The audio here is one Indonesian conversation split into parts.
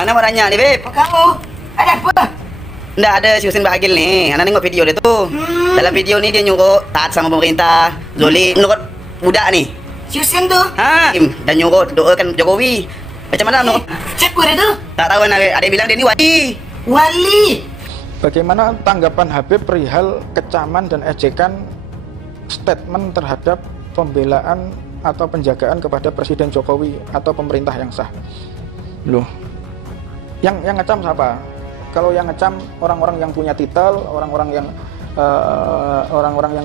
Ana mau nanya nih, Beb. Oh, kamu ada apa? Nggak ada si Husin Bagil nih. Ana nengok video dia tuh. Dalam video ini dia nyuruh taat sama pemerintah. Zoli menurut budak nih. Si Husin tuh? Dan nyuruh doakan Jokowi. Macam mana menurut? Siapa dia tuh? Tak tahu, ada yang bilang dia ini wali. Wali. Bagaimana tanggapan Habib perihal kecaman dan ejekan statement terhadap pembelaan atau penjagaan kepada Presiden Jokowi atau pemerintah yang sah? Loh, yang ngecam siapa? Kalau yang ngecam orang-orang yang punya titel, orang-orang yang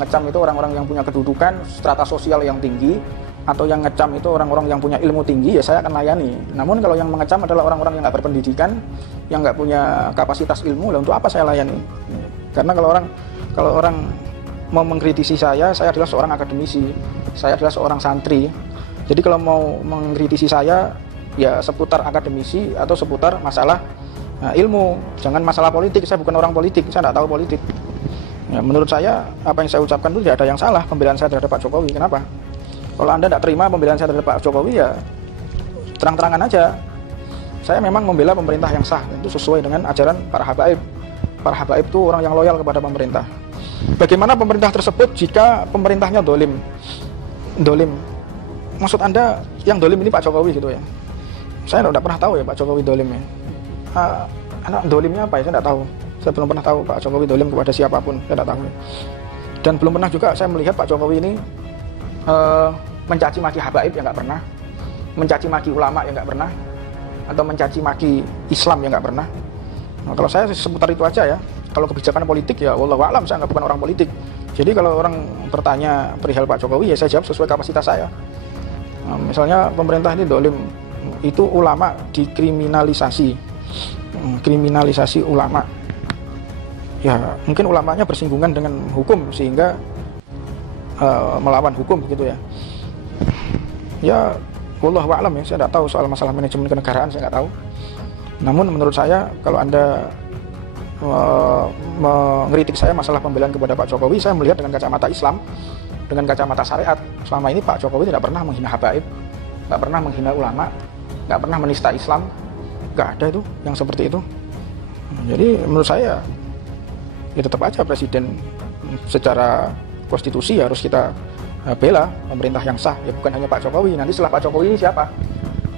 ngecam itu orang-orang yang punya kedudukan, strata sosial yang tinggi, atau yang ngecam itu orang-orang yang punya ilmu tinggi, ya saya akan layani. Namun kalau yang mengecam adalah orang-orang yang nggak berpendidikan, yang nggak punya kapasitas ilmu, lah untuk apa saya layani? Karena kalau orang mau mengkritisi saya adalah seorang akademisi, saya adalah seorang santri. Jadi kalau mau mengkritisi saya, ya seputar akademisi atau seputar masalah ilmu, jangan masalah politik. Saya bukan orang politik, saya tidak tahu politik. Ya, menurut saya apa yang saya ucapkan itu tidak ada yang salah, pembelaan saya terhadap Pak Jokowi. Kenapa? Kalau Anda tidak terima pembelaan saya terhadap Pak Jokowi, ya terang-terangan aja. Saya memang membela pemerintah yang sah, itu sesuai dengan ajaran para habaib. Para habaib itu orang yang loyal kepada pemerintah. Bagaimana pemerintah tersebut jika pemerintahnya dolim? Dolim. Maksud Anda yang dolim ini Pak Jokowi gitu ya? Saya tidak pernah tahu ya Pak Jokowi dolim ya. Anak dolimnya apa ya? Saya tidak tahu. Saya belum pernah tahu Pak Jokowi dolim kepada siapapun. Saya tidak tahu. Dan belum pernah juga saya melihat Pak Jokowi ini mencaci maki habaib yang nggak pernah, mencaci maki ulama yang nggak pernah, atau mencaci maki Islam yang nggak pernah. Nah, kalau saya seputar itu aja ya. Kalau kebijakan politik ya wallahu a'lam, saya nggak bukan orang politik. Jadi kalau orang bertanya perihal Pak Jokowi, ya saya jawab sesuai kapasitas saya. Nah, misalnya pemerintah ini dolim, itu ulama dikriminalisasi, kriminalisasi ulama. Ya mungkin ulamanya bersinggungan dengan hukum sehingga melawan hukum gitu ya. Ya wallahu a'lam ya, saya tidak tahu soal masalah manajemen kenegaraan, saya nggak tahu. Namun menurut saya kalau Anda mengkritik saya masalah pembelaan kepada Pak Jokowi, saya melihat dengan kacamata Islam, dengan kacamata syariat. Selama ini Pak Jokowi tidak pernah menghina habaib, nggak pernah menghina ulama, nggak pernah menista Islam, nggak ada itu yang seperti itu. Jadi menurut saya ya tetap aja presiden secara konstitusi harus kita bela pemerintah yang sah, ya bukan hanya Pak Jokowi. Nanti setelah Pak Jokowi ini siapa?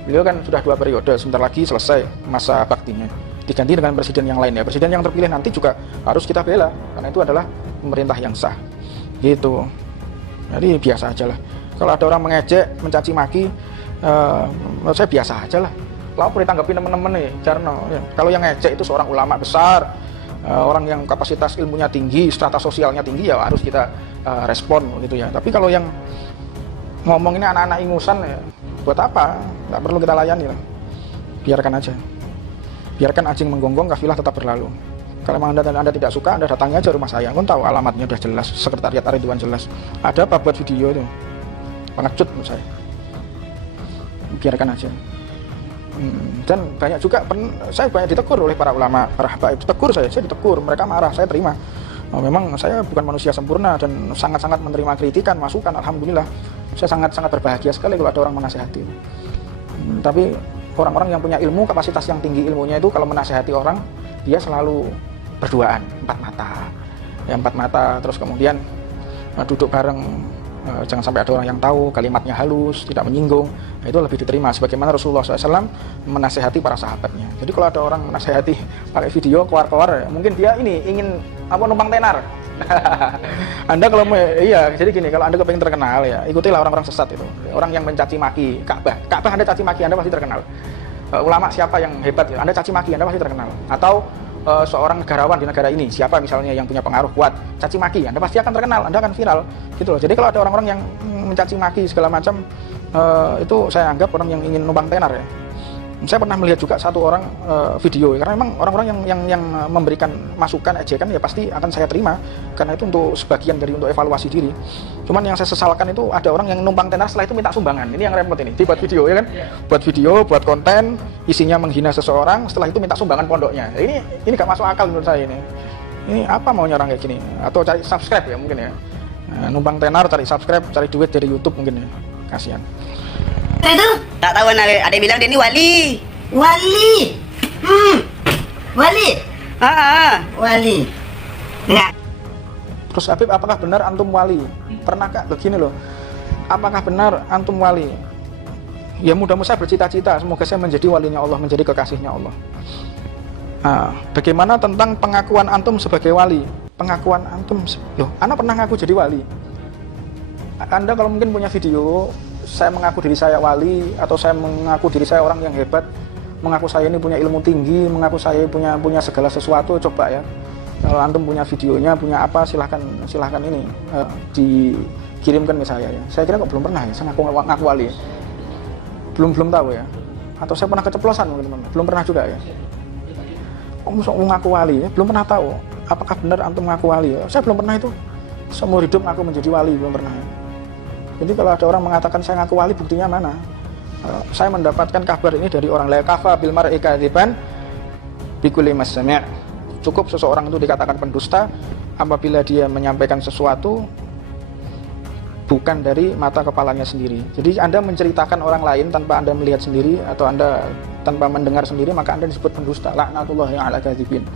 Beliau kan sudah 2 periode, sebentar lagi selesai masa baktinya, diganti dengan presiden yang lain. Ya presiden yang terpilih nanti juga harus kita bela, karena itu adalah pemerintah yang sah gitu. Jadi biasa aja lah. Kalau ada orang mengejek, mencaci maki, menurut saya biasa aja lah. Kalau perlu ditanggapi teman-teman nih, Jarno ya. Kalau yang ngejek itu seorang ulama besar, orang yang kapasitas ilmunya tinggi, strata sosialnya tinggi, ya harus kita respon gitu ya. Tapi kalau yang ngomong ini anak-anak ingusan ya, buat apa? Nggak perlu kita layani lah. Biarkan aja. Biarkan anjing menggonggong, kafilah tetap berlalu. Kalau memang anda tidak suka, Anda datangi aja rumah saya. Kan tahu alamatnya udah jelas, sekretariat Ridwan jelas. Ada apa buat video itu? Pengecut menurut saya. Biarkan aja. Dan banyak juga saya banyak ditegur oleh para ulama, para habaib. Ditegur saya ditegur, mereka marah, saya terima. Memang saya bukan manusia sempurna dan sangat-sangat menerima kritikan, masukan. Alhamdulillah, saya sangat-sangat berbahagia sekali kalau ada orang menasehati. Tapi orang-orang yang punya ilmu, kapasitas yang tinggi ilmunya itu kalau menasehati orang, dia selalu berduaan, 4 mata. Ya 4 mata, terus kemudian duduk bareng. Jangan sampai ada orang yang tahu, kalimatnya halus, tidak menyinggung. Nah, itu lebih diterima. Sebagaimana Rasulullah SAW menasehati para sahabatnya. Jadi kalau ada orang menasehati pakai video, keluar-keluar, ya, mungkin dia ini ingin numpang tenar. Anda kalau iya, jadi gini, kalau Anda kepengen terkenal ya, ikutilah orang-orang sesat itu. Orang yang mencaci maki Ka'bah. Ka'bah Anda caci maki, Anda pasti terkenal. Ulama siapa yang hebat ya, Anda caci maki, Anda pasti terkenal. Atau seorang negarawan di negara ini, siapa misalnya yang punya pengaruh kuat, caci maki, Anda pasti akan terkenal, Anda akan viral, gitu loh. Jadi kalau ada orang-orang yang mencaci maki segala macam, itu saya anggap orang yang ingin numpang tenar ya. Saya pernah melihat juga satu orang video, karena memang orang-orang yang memberikan masukan, ejekan ya pasti akan saya terima, karena itu untuk sebagian dari untuk evaluasi diri. Cuman yang saya sesalkan itu ada orang yang numpang tenar setelah itu minta sumbangan. Ini yang repot ini, dibuat video ya kan, buat video, buat konten, isinya menghina seseorang, setelah itu minta sumbangan pondoknya. Ini gak masuk akal menurut saya ini. Ini apa maunya orang kayak gini? Atau cari subscribe ya mungkin ya. Nah, numpang tenar, cari subscribe, cari duit dari YouTube mungkin ya. Kasihan. Itu? Tak tahu, ada yang bilang dia ini wali. Wali. Wali. Wali. Ya. Terus Habib, apakah benar antum wali? Pernahkah begini loh? Apakah benar antum wali? Ya mudah-mudahan saya bercita-cita semoga saya menjadi walinya Allah, menjadi kekasihnya Allah. Nah, bagaimana tentang pengakuan antum sebagai wali? Pengakuan antum, loh, Anda pernah ngaku jadi wali? Anda kalau mungkin punya video, saya mengaku diri saya wali, atau saya mengaku diri saya orang yang hebat, mengaku saya ini punya ilmu tinggi, mengaku saya punya segala sesuatu, coba ya. Kalau antum punya videonya, punya apa, silahkan ini dikirimkan ke saya ya. Saya kira kok belum pernah ya, saya ngaku wali. Belum tahu ya. Atau saya pernah keceplosan mungkin, belum pernah juga ya. Ngaku wali ya, belum pernah tahu. Apakah benar antum ngaku wali ya? Saya belum pernah itu. Seumur hidup ngaku menjadi wali belum pernah ya. Jadi kalau ada orang mengatakan saya ngaku wali, buktinya mana? Saya mendapatkan kabar ini dari orang la kafa bil mar'i kadziban bi kulli masami'. Cukup seseorang itu dikatakan pendusta apabila dia menyampaikan sesuatu bukan dari mata kepalanya sendiri. Jadi Anda menceritakan orang lain tanpa Anda melihat sendiri atau Anda tanpa mendengar sendiri, maka Anda disebut pendusta. Laknatullahi 'alal kadzibin.